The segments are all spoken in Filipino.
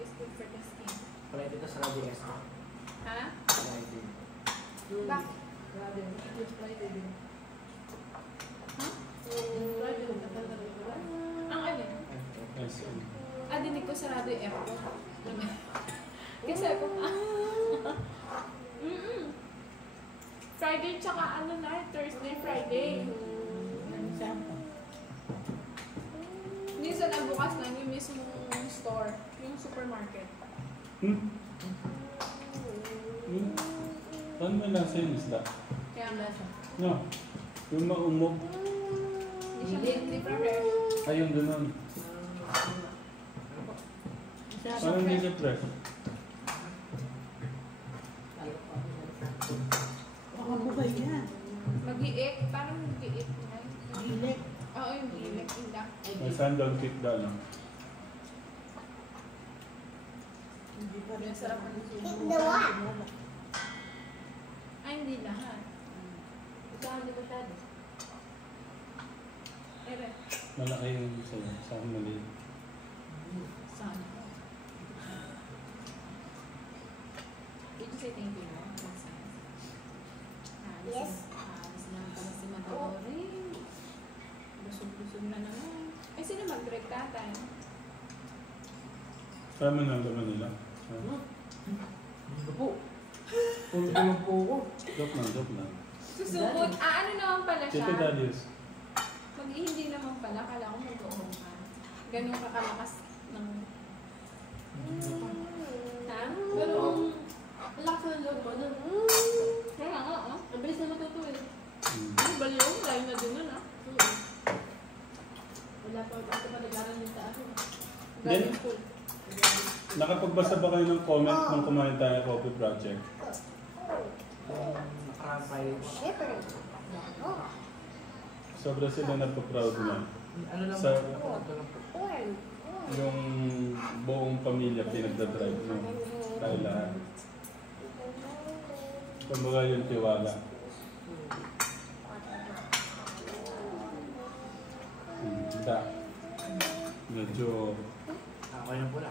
is good for the skin. Friday to Saturday extra. Ha? Friday. Bakit? Friday. Good Friday din. Ha? Friday din. Tatalaga. Ang ano? Dinig ko sarado yung F ko. Kasi ako, Friday tsaka ano na, Thursday, Friday. Minsan ang bukas lang yung mismong store, yung supermarket. Ano may lasa yung isda? Kaya nga siya. No. Yung maumog. Hindi pa fresh. Ayun, doon. Parang hindi siya fresh. Baka bukay yan. Mag-iik, parang mag-iik na. Gilik. Oo, yung gilik, indak. May sandal kick lang. Hindi pa rin. Yung sarap ng Ay, hindi lahat. Ito ang limitado. Ere. Malaki yung sa'yo. Sa akin maliit. Sana. Did you say thank you na? Yes. Alis na pala si Madori. Busog-busog na naman. Ay, sino mag-break tatay? Tama na ang laman nila. Hindi po. Kung tulog po ako. Joke lang. Susubot. Ano naman pala siya? Tito Darius. Hindi naman pala. Kala ko mag-uong ka. Ganun kakalakas ng... Ha? Pero, Ang lakas ng loob mo nun. kaya nga, Ang bilis na matuto eh. Ano ba yun? Layo na din nun, Wala pa. Ito pa nag-aral yung taas. Then, nakapagbasa ba kayo ng comment nung kumain tayo Coffee Project? Nakaraan Friday po. Sobra sila napaproud na. Ano lang Sa- po? Ito lang po. Yung buong pamilya pinagdadrive no? Tayo lahat. Kumbaga yung tiwala. Hindi. Medyo... Ako yung pula.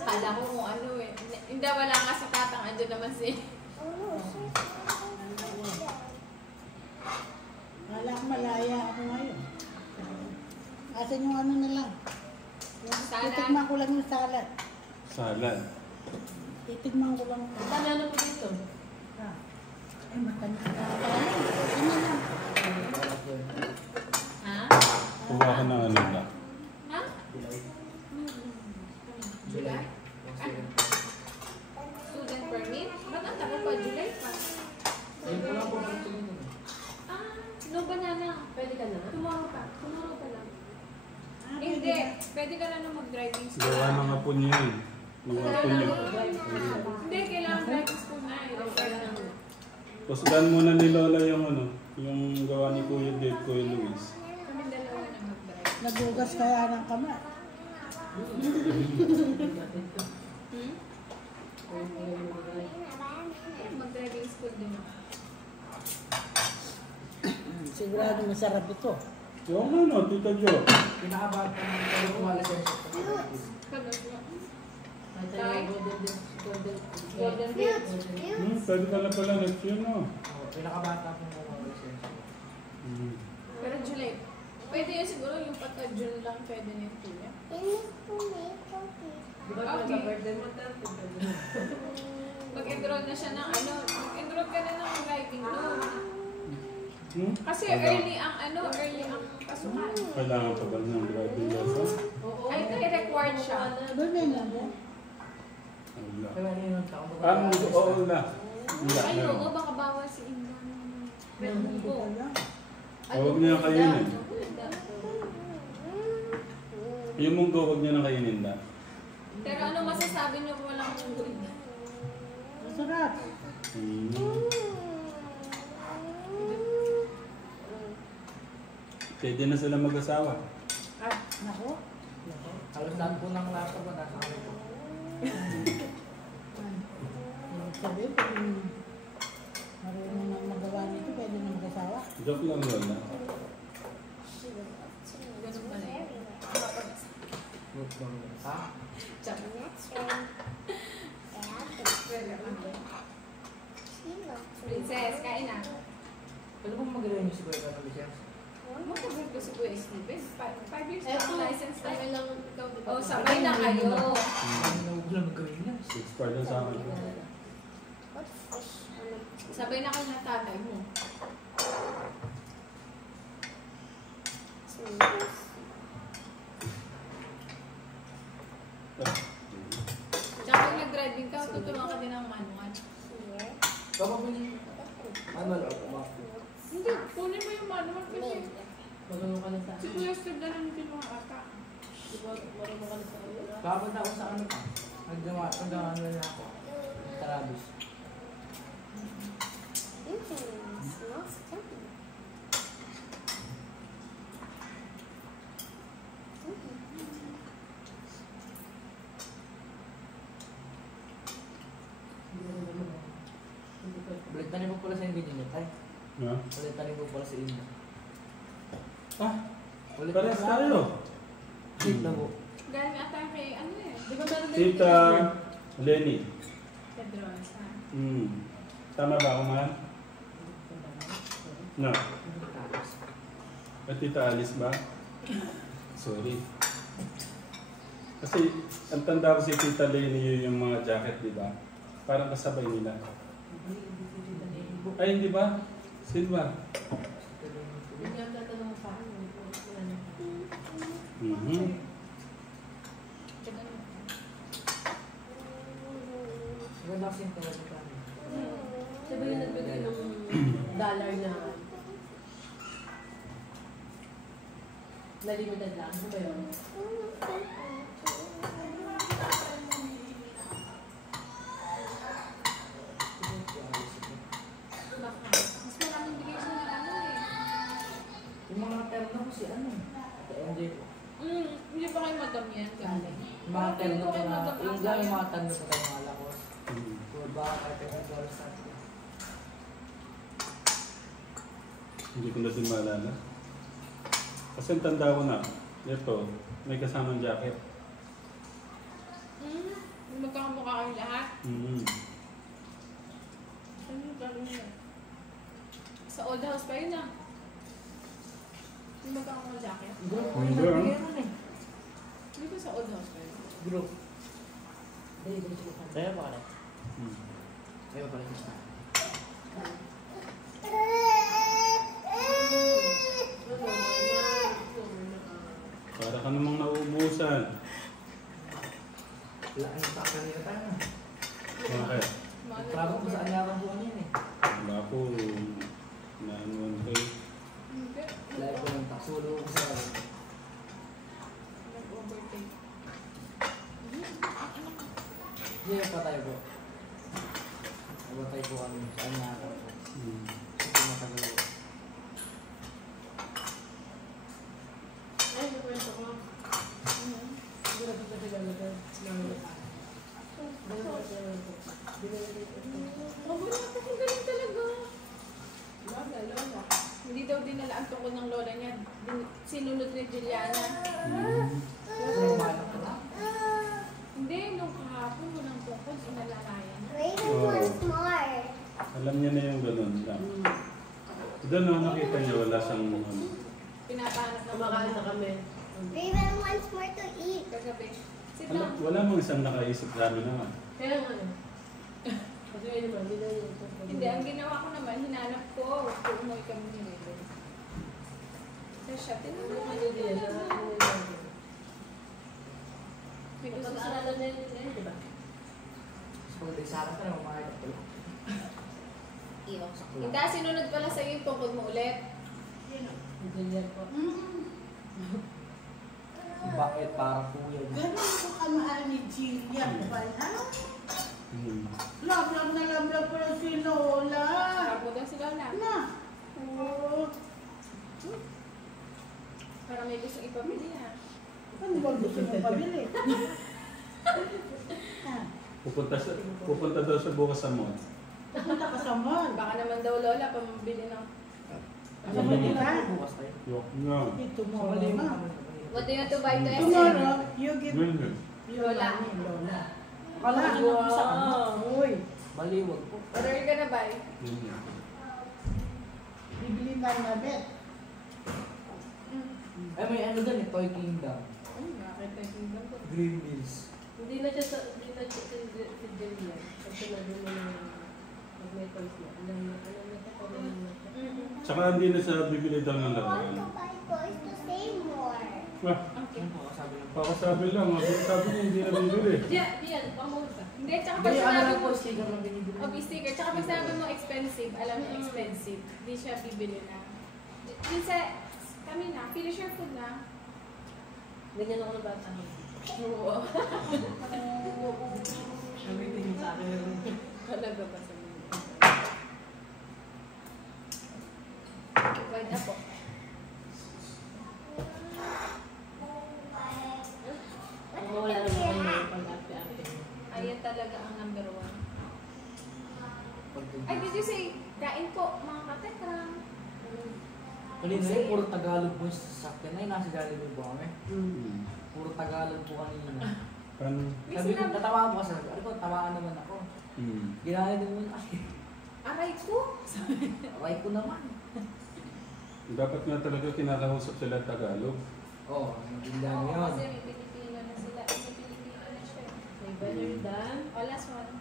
Kala ko kung ano eh. Hindi, wala nga si tatang. Andun naman si... Wala akong malaya ako ngayon. Asan yung ano nila? Salad. Titigman ko lang yung salad. Salad. Titigman ko lang. Tanalo mo dito. Ay, matamis na. Ano na? Ha? Kuha ka ng ano na. Ha? July? Ano? Student permit? Ba't ang tagal pa? July pa? Ayun po lang po. No banana. Pwede ka na? Tomorrow pa. Tomorrow pa lang. Ah, Hindi. Pwede ka na mag-driving school. Gawa ng apo niyo yun. Mga apo niyo. Hindi, kailangan driving school na eh. Refer na. Pusgan muna ni Lola yung ano, yung gawa ni Kuya Dave, Kuya Luis. Kami dalawa na mag-drive. Nagugas kaya ng kamay. Mag-driving school din ako. Sigurado masarap ito. Yung ano, Tita Jo. Pinakabata ng kayo kumalisensya. Golden Gate. Pwede ka na pala next year, no? Pinakabata po ng kumalisensya. Pero July. Pwede yun siguro yung pagka-June lang pwede na yung kuya. Okay. Mag-enroll na siya ng ano, mag-enroll ka na ng driving loan. Kasi early ang ano, early ang pasukan. Kailangan pa ba ng driving lesson? Ay, required siya. Doon na lang mo. Wala. Kaya ano yung taon ko? Oo na. Wala Ay, na. oo, baka bawal si Indan. Hindi ko alam. Huwag niya kainin. Yung munggo, huwag niya na kainin na. Pero ano masasabi niyo kung walang munggo? Masarap. Pwede na sila mag-asawa. Ah, nako. Halos lahat po ng lasa po nasa kami po. Sabi ko, marunong nang magawa nito, pwede na mag-asawa. Joke lang yun. Ha? Tsaka Princess, kain na. Pwede bang mag-renew si Kuya ng license? Matagal ko si Kuya Steven. 5 years na Eto, ang license na. tayo lang ikaw, di ba? Oh, sabay na kayo. Hindi na wala mag-renew yan. Expired na sa akin. Sabay na kayo ng tatay mo. Tsaka pag nag-driving ka, tutulungan ka din ng manual. Papabili. Manual o ma? Hindi, kunin mo yung manual kasi. Marunong ka na sa Si Kuya Steve na lang din mga ata. Di ba, marunong ka na sa Kapunta ako sa ano pa. Nagdamaan na ako. Tarabis. Balitan mo pala sa inyo niya, tay. Ha? Balitan mo pala sa inyo. Ah, Ulit parehas tayo. Sit na po. Galing ata kay ano eh. Di ba meron din Tita Lenny. Pedrosa. Tama ba ako, man? No. At Tita Alice ba? Sorry. Kasi ang tanda ko si Tita Lenny yung mga jacket, di ba? Parang kasabay nila. Ay, hindi ba? Sino ba? Hindi ang tatanong pa. Mhm. Wala kasing talaga pa. Siya ba yung nagbigay ng dollar na limited lang? Ano ba yun? Baka. Mas maraming bigay siya ng ano eh. Yung mga terno ko si ano. Ate MJ po. Hindi ba kayo madam yan galing? Yung mga terno ko na, Madam yung Asa lang yung yan. mga terno ko tayo mga lakos. Mhm. Kurba, kahit $20 sa atin. Hindi ko na din maalala. Kasi ang tanda ko na, ito, may kasamang jacket. Magkakamukha kayo lahat. Mhm. Saan yung galing yun? Sa old house pa yun ah. Yung magkakamukha jacket. Group ko Hindi, yung ah. nabigyan nun eh. Hindi ba sa old house pa yun? Group. Dahil ba siya? Tayo pa ka na. Mhm. Tayo pa rin siya. Para ka namang nauubusan. Wala ang takal nila tayo. Bakit? Trago ko sa anyakan buwan yan eh. Wala ko, naanuan ko eh. Hindi. Lahat ko ng taksulo ko sa akin. Nag-overtake. Hindi pa tayo po. Nabatay po kami sa anyakan po. Mhm. Ito matagal ko. Ay, nakwento ko. Siguro ko kasi gano'n. Mabula ko kung galing talaga. Lola. Hindi daw dinala ang tungkol ng lola niya. Sinunod ni Juliana. Ito yung mga anak ko na. Hindi, nung kahapon, walang tungkol, inalalayan. Alam niya na yung ganun lang. Doon no, nakita niya wala siyang ano. Pinapahanap ng Kumakain na kami. Raven wants more to eat. kagabi. Sit Wala, down. wala mong isang nakaisip sa amin naman. Kaya nga ano. Kasi yun naman, hindi na yun. Hindi, ang ginawa ko naman, hinanap ko. Kung umuwi kami ni Raven. So siya, tinanong Ano din yan, na ano yun natin. May gusto sa... Pag-aaralan na yun, di ba? Tapos pag nagsakan ka na, mamahal ko. Hindi, sinunod pala sa'yo yung tungkol mo ulit. Hindi yan po. Bakit para po yan? Ganun ko kamahal ni Jillian pala. Hmm. Love na pala si Lola. Sabo daw si Lola. Na. Oh, Para may gusto ipabili ha. ano ba gusto mong pabili? Pupunta daw siya bukas sa mall. Pupunta ka sa mall. Baka naman daw Lola, pamabili ng... Sa Manila. Bukas tayo. Yok nga. Dito Sa mo Malimo na. kami. What do you want to buy to SM? Tomorrow, you give Well, your Lola. money, Lola. Wala ka na sa ano. Uy, Baliwag po. What are you gonna buy? yun yan. bibili tayo na bet. Ay, may ano dun eh, Toy Kingdom. Ay, nakita yung lang po. Green Hills. Hindi na siya si Delia. Kasi na doon na pag may toys na. Alam na sa pamilya na siya. Tsaka hindi na siya bibili daw ng I want laruan. to buy toys to save more. Ah, Okay. Ano po, kasabi lang po. pakasabi lang. Sabi niya hindi na bibili. Yan, pamulot ka. Hindi, tsaka pag Hindi, ano sinabi lang mo, po, sticker lang binibili. sticker, tsaka pag sinabi mo expensive, alam mo expensive, hindi siya bibili na. Yung sa, kami na, finish your food na. Ganyan ako ng bata. Oo. Sabi tingin sa akin. Talaga ba sa mga? Wait na po. Kung mawala naman kayo pag-arte-arte. Ayan talaga ang number 1. Ay, did you say, kain po, mga katekram. Kanina rin, puro Tagalog po yung sasakyan. Ay, nasa Jollibee po kami. Hmm. Puro Tagalog po kanina. Paano? Sabi ko, tatawaan po kasi. Ano po, tawaan naman ako. Hmm. Ginaya din mo na. Aray ko. Aray ko naman. Dapat nga talaga kinakausap sila Tagalog. Oo, nagtindahan Oo, mo yun. kasi may Pilipino na sila. May Pilipino na siya. May better than. Oh, last one.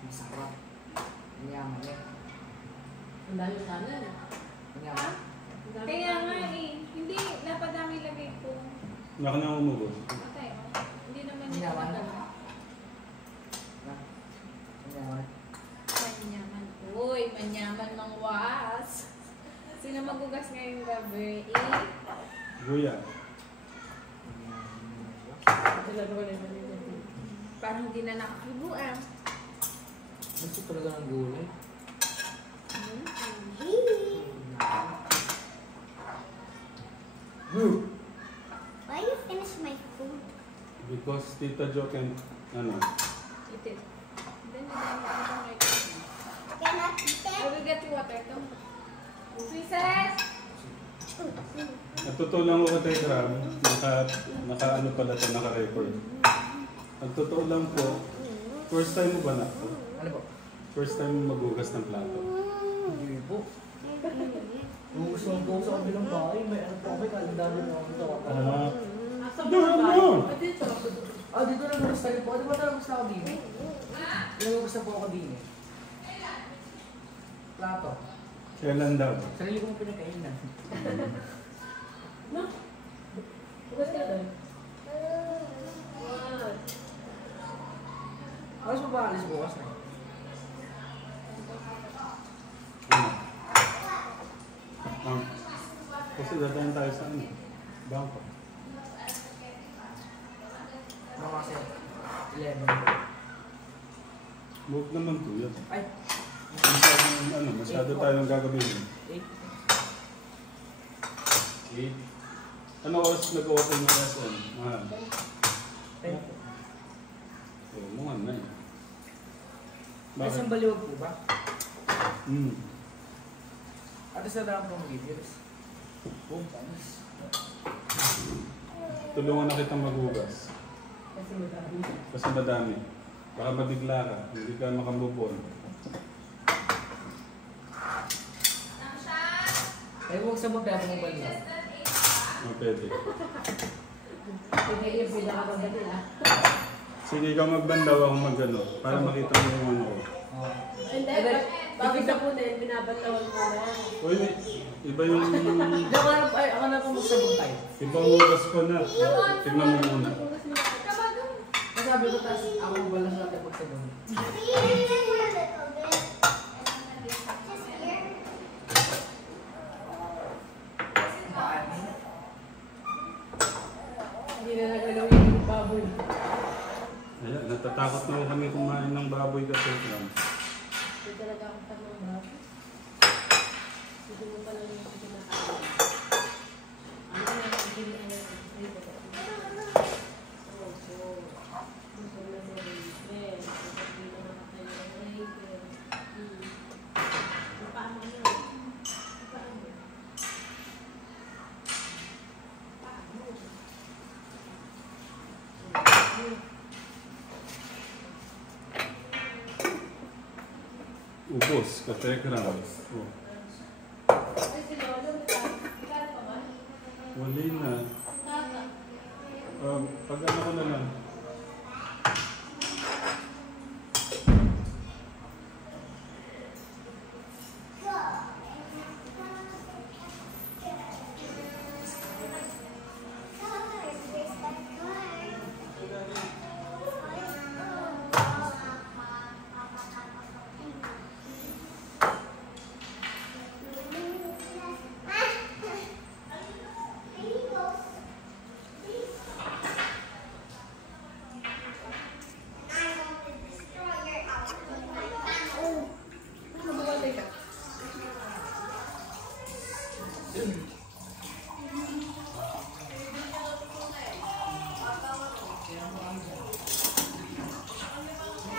Masarap. Manyaman eh. Ang dami sana. Manyaman. Ang dami Kaya sana. nga eh, hindi napadami lagay ko. Naka na umubos. Okay, oh. Hindi naman Hindi yung naman. tagal. Manyaman. Manyaman. Uy, manyaman mang was. Sino magugas ngayong gabi? Guya. Talaga wala na nila. Parang hindi na nakakibuan. Gusto talaga ng gulay. Why you finish my food? Because Tita Jo can, ano, Eat it. Then you don't like it. Cannot eat I it? will get you water. Come. Princess! natutulang ko kay Ram, naka ano pala ito, naka-record. Ang totoo lang po, first time mo ba na to? Ano po? First time mo magugas ng plato? Hindi po. Gusto ko sa kabilang bahay. May ano po kami, kalendado na ako ito. Asa Doon ba? mo! Dito. Ah, dito na gusto rin po. Di ba talaga gusto ako din eh? Gusto po ako din eh. Plato. Kailan daw? Sarili kong pinakainan. No? Bukas ka doon. Wow. Alas mo ba alis bukas na? Ano? Kasi dadayan tayo sa ano? Bangko. Ano kasi? 11. Huwag naman po yun. Ay! Masyado tayong gagawin. 8. 8. Ano oras nag-open ng SM? Mahal. 10. Oo, mga 9. Ay, Bakit? saan baliwag po ba? At isa na lang po mag-videos. Oh, panis. Tulungan na kitang magugas. Kasi madami. Kasi madami. Baka mabigla ka. Hindi ka makamove on. Ay, huwag sa magdabo mo baliwag. Pwede. Hindi yung pinakamadali ah. Sige, ikaw magbandaw ako mag-ano. Para makita mo yung ano ko. Oh. Hindi, bakit sa punin, binabantawan mo na. Uy, iba yung... Ako na po magsabog tayo. Ibang oras ko na. Tignan mo muna. Masabi ko taas, ako balas natin magsabog. See, a little bit. Just here. Hindi na nagagawin yung baboy. Ayan, natatakot na kami kumain ng baboy kasi. Hindi talaga ako tanong baboy. Hindi mo pala yung pinakain. Ano na yung pinakain? Ubos, katekram. Oh. Ay, si Lolo, kaya pa man? Wala na. Pag ano ko na lang.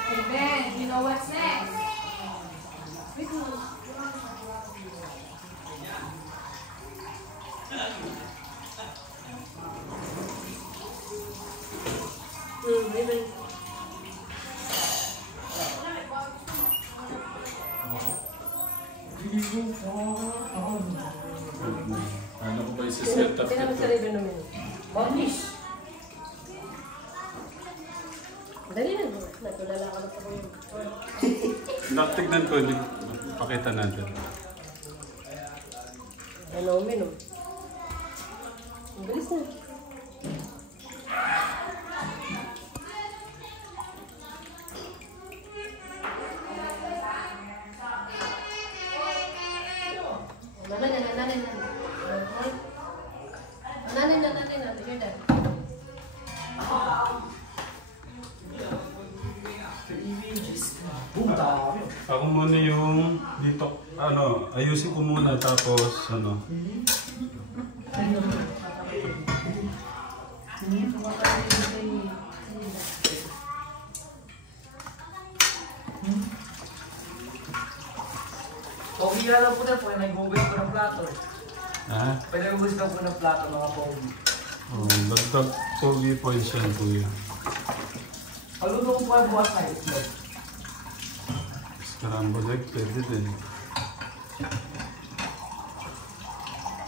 Hey Ben, you know what's next? Maybe. Ano ko ba isi-set up Sino mo sa ito? ribbon namin? Varnish. Dali na. Natulala ka na sa mga. Tignan ko, pakita natin. Ano, minom. Ang bilis na. Ako muna yung dito, ayusin ko muna tapos Pogi na lang po na po, nag-google po ng plato. Ha? Pwede nag-google na po ng plato mga pogi. Dagdag pogi points yan kuya. Paluto ko po ang bukas na itlog. Scrambled egg, pwede din.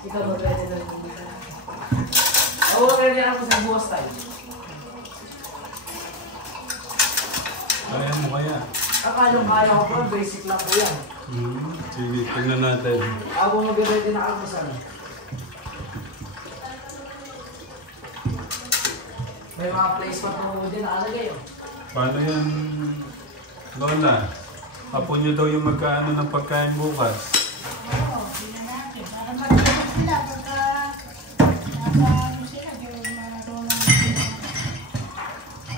Ikaw ba pwede na yung dito? Oo, ready na po sa bukas tayo. Kaya mo kaya? Kaya ko po, basic lang po yan. Sige, tingnan natin. Ako mag-ready na ako sana. May mga placement po din nakalagay oh. Paano yan, Lola? Apo niyo daw yung magkaano ng pagkain bukas. Oo, tingnan natin. Para mag-iwas sila pagka nasa ano sila, yung marunong sila.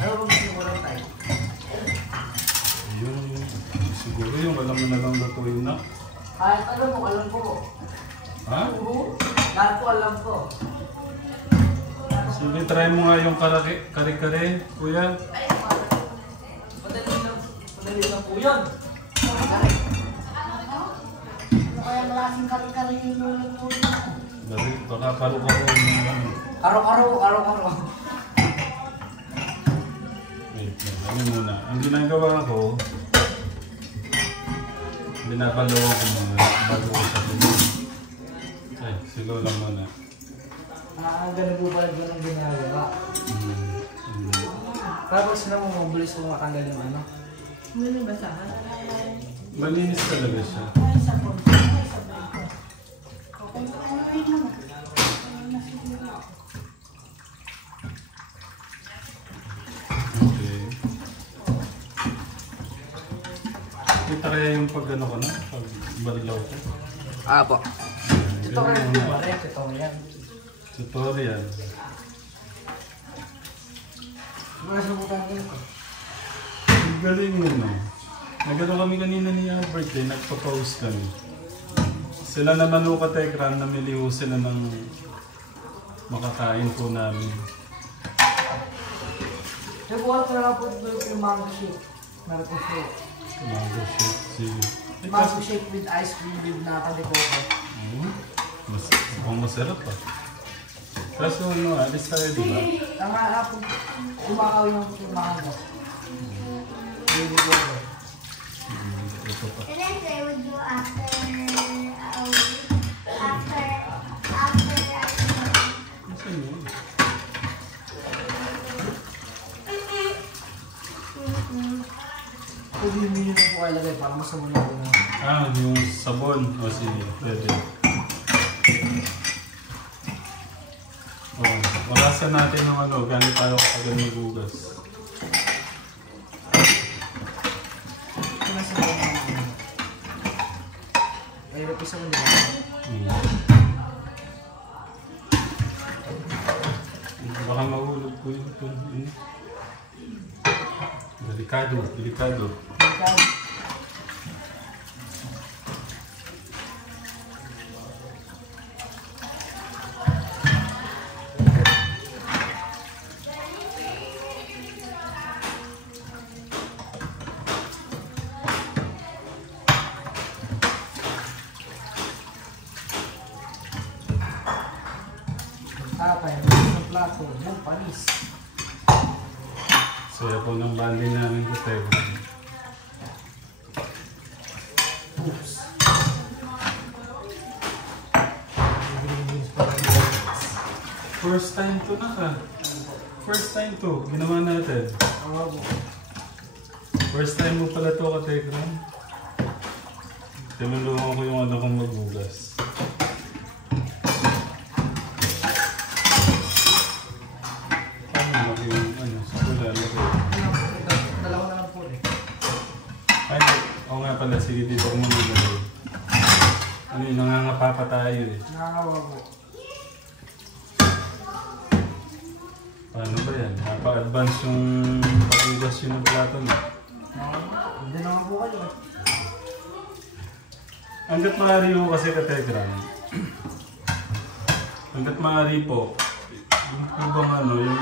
Ano ba gusto mo lang tayo? Ayun, siguro yung alam mo na lang lutuin na. Kahit alam ko. Ha? Lahat po alam ko. Sige, try mo nga yung kare-kare, kuya. Madali lang po yun. Ano kaya maraming kari-kari yung lulong mo yun? Dali, baka karo-karo yung Araw-araw. Wait, ano muna. Ang ginagawa ko, binabalawa ko muna bago ko sa tuloy. Ay, si Lola muna. Ganun po pala ganun ginagawa. Tapos sila mo mabilis kung matanggal yung ano. May basahan. Malinis talaga siya. Ay, sa po. Ay, sa po. Okay, okay naman. Ayun na siguro. Okay. Kita kaya yung pag ano ko na? Pag balaw ko? Po. Ito Ganun rin muna. po pala. Ito yan. Tutorial. Nasubukan din ko. Ang galing yun, no? Nagano kami kanina ni Albert, nagpa-post kami. Sila naman o katekram, namili ho sila ng makakain po namin. Nabuhat ko na lang po yung mango shake. Meron po po. Mango shake, sige. Mango shake with ice cream with nata de coco. Mukhang masarap pa. Kaso ano, alis tayo, di ba? Tama na po. Kumakaw yung mango. Baby coco. Ito pa. Can I play with you after a week? After I Nasaan yun? Pwede mo yun po kayo lagay para masabon na ko na. Ah, yung sabon. O sige, pwede. Oh, wakasan natin yung ano, gamit tayo kapag magugas. Ito na sa mga ano. Ay, napisa mo nila. Baka mahulog po yung ito. Delikado, delikado. Ikaw. Tatay, ng plato, ng panis. Saya po ng banding namin sa Tebo. Oops. First time to na ka. First time to, ginawa natin. Awa po. First time mo pala to ka, Tekram. Tinulungan ko yung ano kong magbugas. Paano laki yung ano, sa pula, laki. Dalawa na lang po eh. Ay, oo nga pala, sige dito ko muna lagay. Ano yun, nangangapa pa tayo eh. Nakakawa po. Paano ba yan? Napa-advance yung pagbugas yun ng plato mo. Hindi naman po kayo. Hanggat maaari po kasi ka-Telegram. Hanggat maaari po, yung po bang ano, yung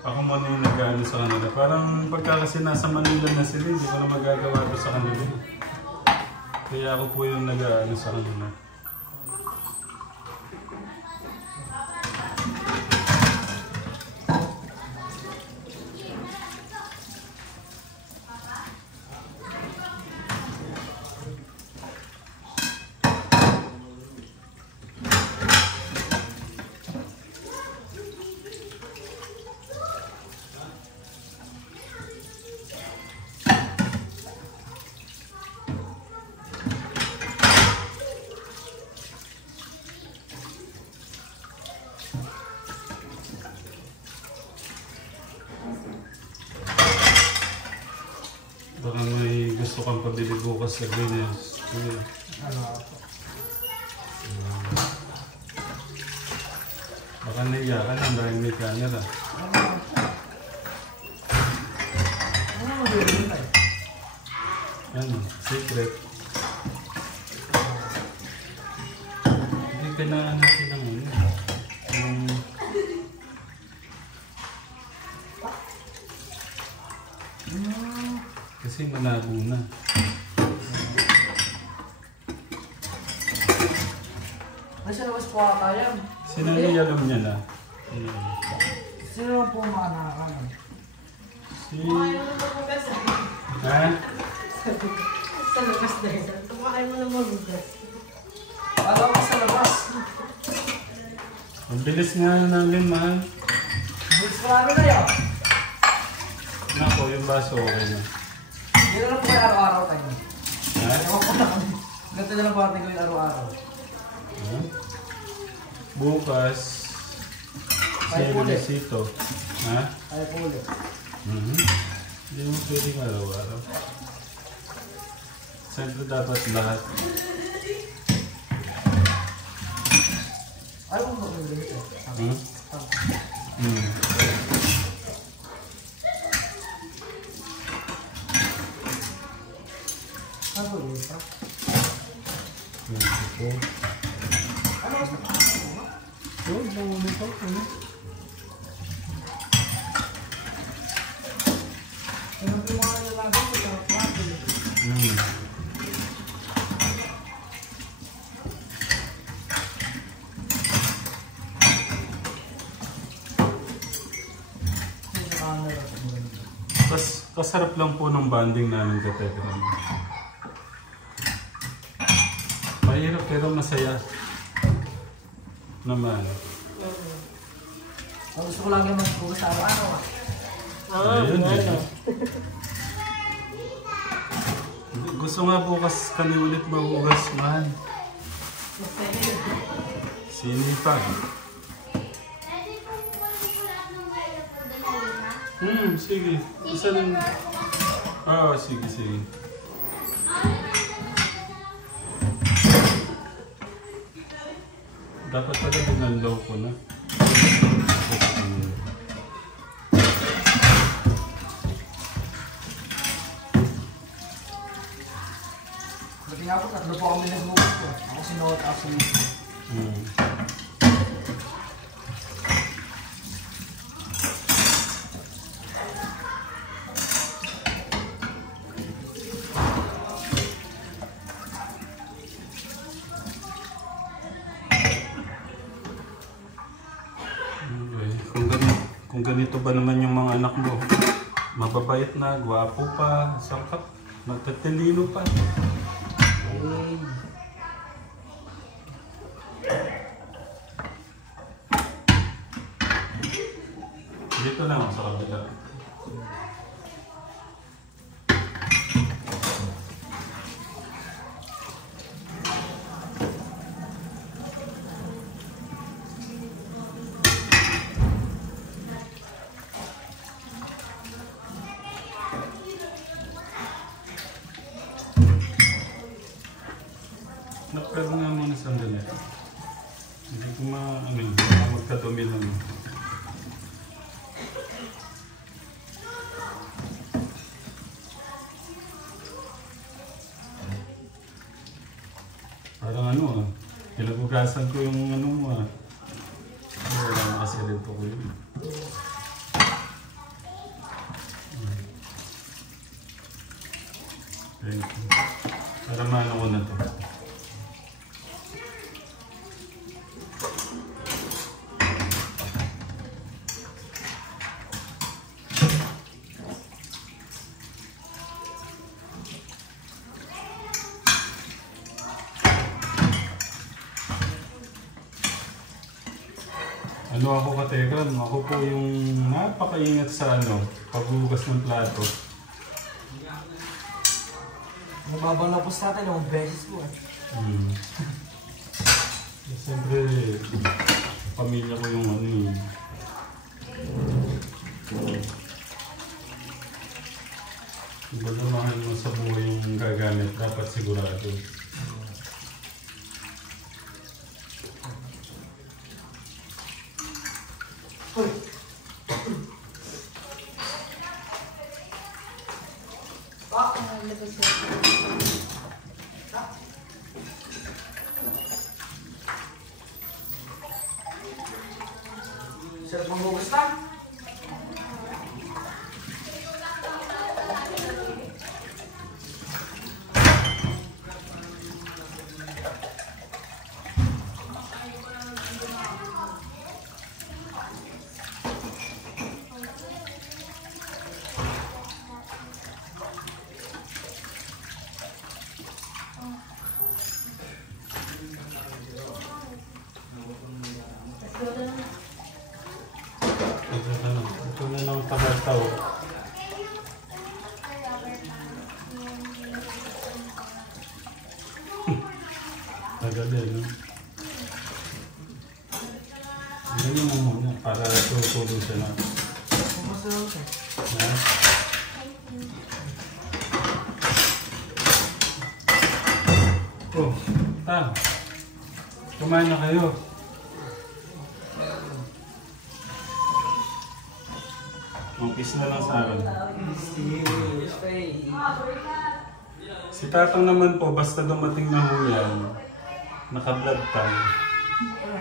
ako muna yung nag-ano sa kanila. Parang pagka kasi nasa Manila na sila, hindi ko na magagawa ko sa kanila. Kaya ako po yung nag-ano sa kanila. Baka may gusto kang pabili bukas sa Venus. Ano po? Baka naiyakan ang dahil may camera. Ano mo yun tayo? Ano, secret. Hindi kailangan natin ng ano. Kasi malabo na. Ay, sa labas po ata yan. Sinaniyalam niya na. Sino naman po mga nakakalan? Si... Kumain mo na magugas. Ha? Sa labas na yun. Kumain mo na magugas. Alam ko sa labas. Ang bilis nga namin, mahal. Bilis ko namin na yun. Nako, yung baso okay na. Hindi na lang po kayo araw-araw tayo. Ha? Ewan ko lang. Ganito na lang po natin gawin araw-araw. Ha? Bukas, Ay, si ulit. Luisito. Ha? Ay po ulit. Hindi mo pwedeng araw-araw. Siyempre dapat lahat. Ay, kung bakit ulit eh. Ano po ulit pa? Ano mas nakakasama mo? Oh, bang ulit ako. Ano? Ano po yung mga lalagay ko sa plato? kasarap lang po ng bonding namin ka Telegram. Mahirap pero masaya naman. Gusto ko lagi magbukas araw-araw. Ayun, ano. Gusto nga bukas kami ulit mahugas, man. Sinipag. Sige. Isa lang. Sige. Dapat pala dinanlaw ko na. Buti nga po, 3 po kami nagbukas po. Ako sinuot, ako sinuot. Kung ganito ba naman yung mga anak mo, mababait na, gwapo pa, sangkap, magtatalino pa. Dito lang sa kabila. Pero nga muna sandali. Hindi ko magkadumi lang. Parang pinagugasan ko yung mo. Wala na kasi rin po ko yun. Thank you. Para maano ko na to. Ako kategram, ako po yung napakaingat sa paghugas ng plato. Nababalapos natin yung beses po Siyempre, pamilya ko yung Baga mahal mo sa buhay yung gagamit, dapat sigurado. Sarap magbukas na? Ito na lang tagataw. Tagal no? Ganyan mo muna para tutulong siya na. Oh, kumain na kayo. Umpis na lang sa akin. Si Tatang naman po, basta dumating na ho yan, naka-vlog tayo.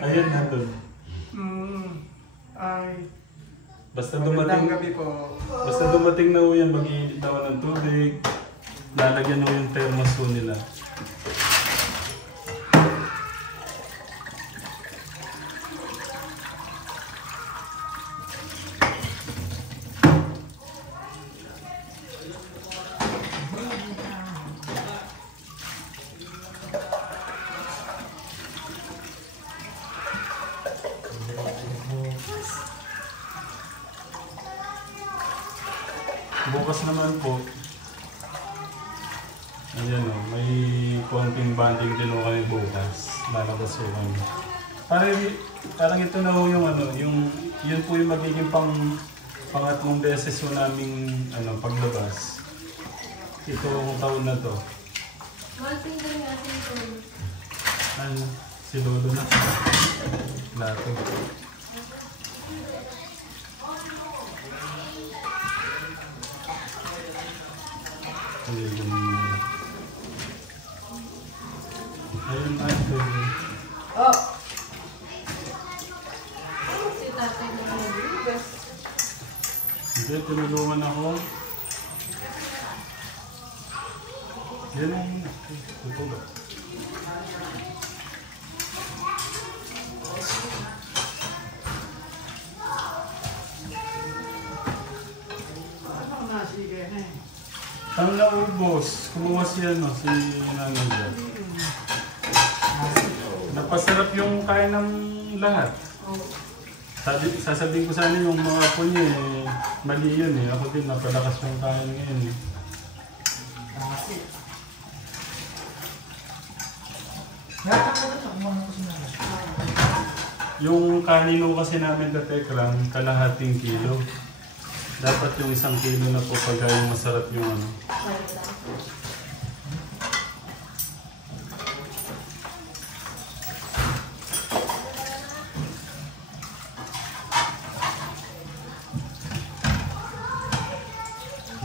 Ayan na doon. Basta dumating na ho yan, mag-iinit na ho ng tubig. Lalagyan ho yung thermos ho nila. bukas naman po, ayan o, may konting banding din o kami bukas. Lalabas o kami. Parang ito na ho yung ano, yun po yung magiging pangatlong beses po naming paglabas. Itong taon na to. Malting din nga ito. Ano? Si Lolo na. Lato. Ayun na ito. Oh! Si tatay mo nag-request. Hindi, tinulungan ako. Yan ang tutulog. Ano nasige na eh? Ang naubos, kumuha siya si nanay dyan. Napasarap yung kain ng lahat. Sasabihin ko sana yung mga apo niya mali yun eh. Ako din napalakas yung kain ngayon eh. Yung kanino kasi namin katekram, kalahating kilo. Dapat yung 1 kilo na po pag yung masarap yung ano.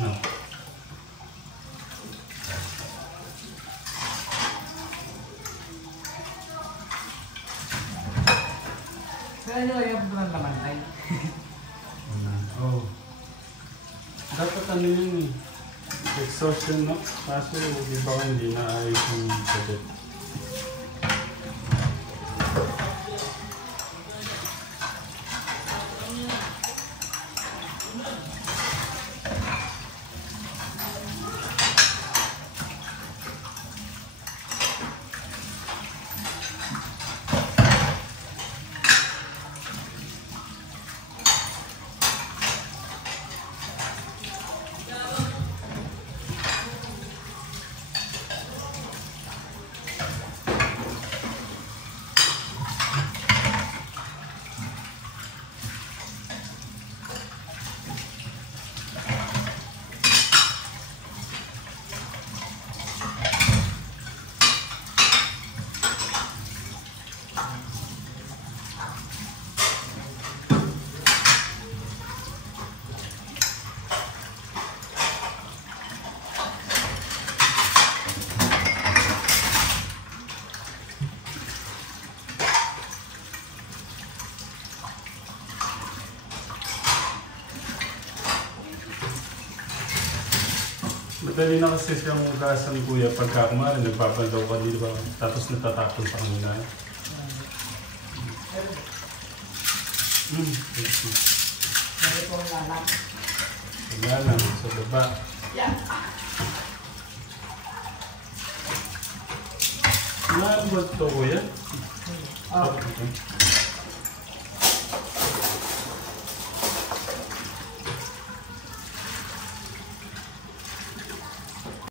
No. Kaya nyo yung punta ng laman ay. Oh. Dapat ano yun eh. Exhaustion no? Kaso di ba hindi na ayos yung sagot. Madali na kasi siyang ugasan ni Kuya pagka kumari, nagpapandaw ka di ba? Tapos natatapon sa kanila. Meron po lalak. Wala lang, sa baba. Yan! Ano ba ito, Kuya? Oh. Okay.